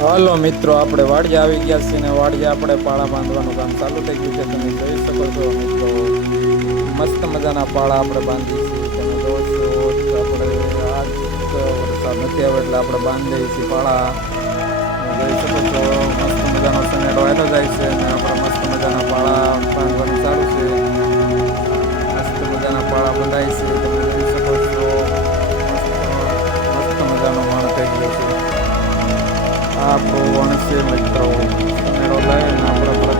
હાલો મિત્રો, આપણે વાડિયા આવી ગયા છીએ ને વાડિયા આપણે પાળા બાંધવાનું કામ ચાલુ થઈ ગયું છે. તમે જોઈ શકો છો મિત્રો, મસ્ત મજાના પાળા આપણે બાંધીએ છીએ. તમે છો આપણે આજ વરસાદ નથી આવે એટલે આપણે બાંધીએ છીએ પાળા. જોઈ શકો છો. આ આપણો વણ છે મિત્રો મેળો લઈને આપણે